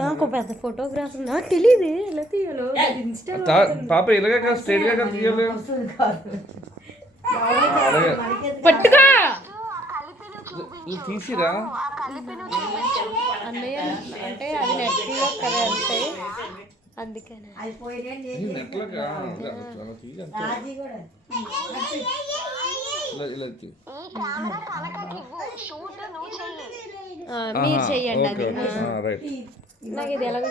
నాకు పెద్ద ఫోటోగ్రాఫర్ నాకు తెలియదు ఎలా తీయాలో? పాప ఇలాగే స్ట్రైట్గా తీయాలి ఇది తీసిరా? అన్నయ్య అంటే అది నెట్ కదా అంటే అందుకనే? మీరు చెయ్యండి అది. ఓకే. ఆ, రైట్. నాకు ఇది ఎలాగో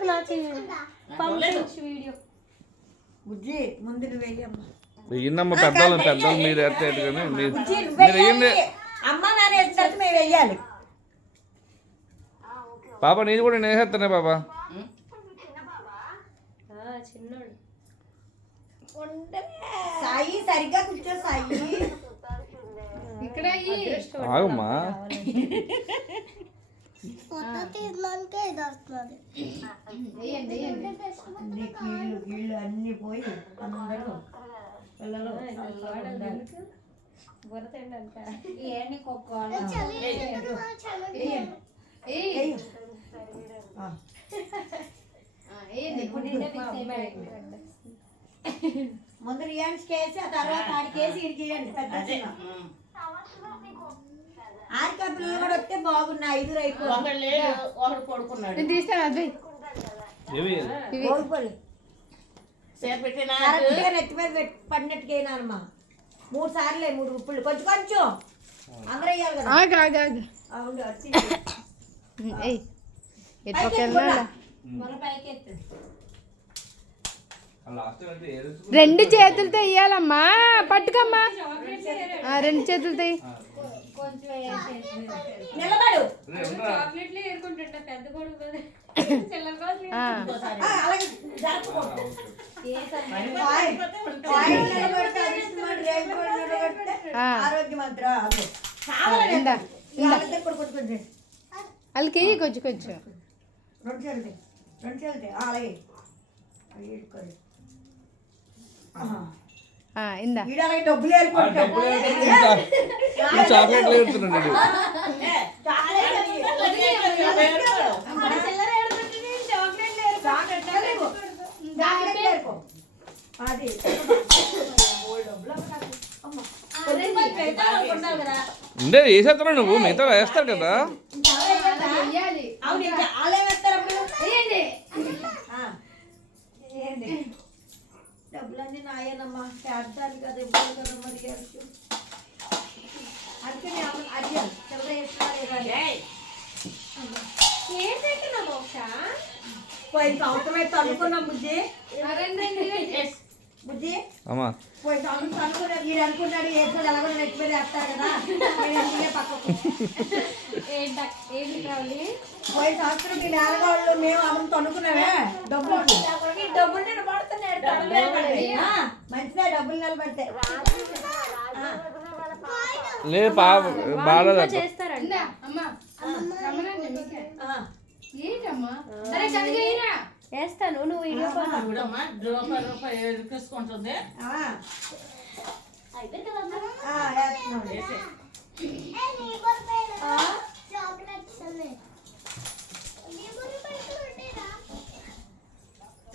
తర్వాత నాకు పంపించు వీడియో. బుజ్జి ముందు పెద్దవాళ్ళు మీరు ఎట్ట కానీ మీరు. అమ్మ నాన్న మేము వెయ్యాలి. పాప నీది కూడా నేను వేసేస్తానే పాప. చిన్నోడు. సాయి సరిగ్గా కూర్చో సాయి. ఇక్కడ ఆగమ్మా. కీళ్ళు కీళ్ళు అన్ని పోయి అందరూ పిల్లలు. ముందు రియాన్స్ కేసి ఆ తర్వాత ఆడికి వేసి ఇడికి పెద్ద చిన్న. ఆడికి ఆ పిల్లలు కూడా వస్తే బాగున్నా ఐదు అయిపోయి ఒకడు పడుకున్నాడు. నేను తీస్తాను అది ఏవి బాగుపడి సేపెట్టిన కరెక్ట్గా నెత్తి మీద పెట్టి పడినట్టుగా మూడు సార్లే మూడు ఉప్పులు. కొంచెం కొంచెం. అందరూ వేయాలి కదా. ఆగు ఆగు ఆగు. అవును వచ్చి ఏయ్ ఎటు పైకి పక్క ఎత్తుకున్నా. వెళ్ళాలా? మన పైకి ఎత్తు. లాస్ట్ అంటే ఏది రెండు చేతులతో ఇయ్యాలమ్మా. పట్టుకమ్మా. ఆ, రెండు చేతులతో. నిలబడు. కూడా కొంచెం కొంచెం. వాళ్ళకి ఇయ్యి కొంచెం కొంచెం. రెండు రెండు అలాగే. ఇందా. చాక్లెట్లు కదా. ఉండే వేసేస్తున్నావు నువ్వు? మిగతా వేస్తారు కదా. అవును ఇంకా వాళ్ళే వేస్తారు అప్పుడు ఆ. డబ్బులన్నీ నాయనమ్మా. చేద్దాను కదా ఇవ్వాలి కదా మరి ఏడుచు. అందుకే నేను అమ్మ- అడిగాను చిల్లర వేస్తున్నారు లేదా అని. పోయిన సంవత్సరం అయితే అనుకున్నాం బుజ్జి బుజ్జి అమ్మా. పోయిన సంవత్సరం అనుకున్నాడు వీడు అనుకున్నాడు వేసాడు ఎలాగో నెట్ మీద వేస్తారు కదా. పక్కకు? పోయిన సంవత్సరం మీ నాన్నగాళ్ళు మేము అమ్మతో అనుకున్నామే డబ్బులు. డబ్బులు నేను మంచిదే డబ్బులు నిలబడతాయి. ఆ. లే పాప బాగా చేస్తారండి. వేస్తాను నువ్వు వీడియో కాల్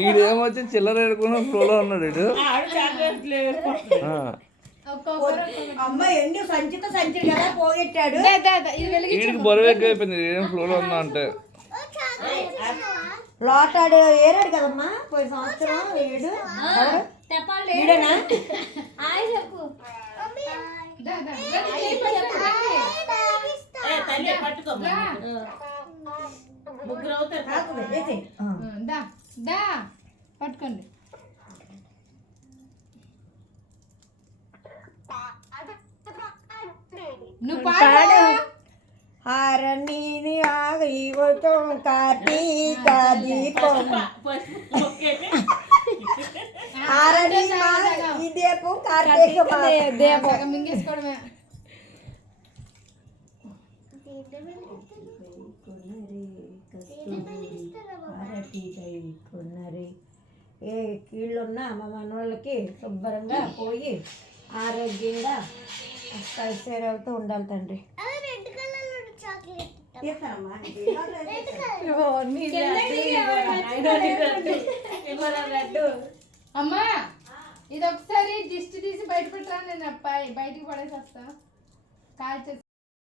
ఈడేమొచ్చి చిల్లర ఏడుకున్న ఫ్లోలో ఉన్నాడు వెలిగి ఈడికి బరువు ఎక్కువైపోయింది ఏం ఫ్లోలో ఉన్నా అంటే. లోటాడు ఏరాడు కదమ్మా? పోయిన సంవత్సరం. ముగ్గురు అవుతారు. దా పట్టుకోండి. నువ్వు పాడు. హరణిని ఆగివతం కార్తీక దీపం. హరణి ఈ దీపం కార్తీక మాసం. దేవ. సగం కొన్నరి ఏ కీళ్ళున్నా మా మనవాళ్ళకి శుభ్రంగా పోయి ఆరోగ్యంగా కలిసేరవుతూ ఉండాలి తండ్రి. అమ్మా ఇది ఒకసారి దిష్టి తీసి బయట పెట్టరా నేను బయటికి పడేసి వస్తా కాల్చేసి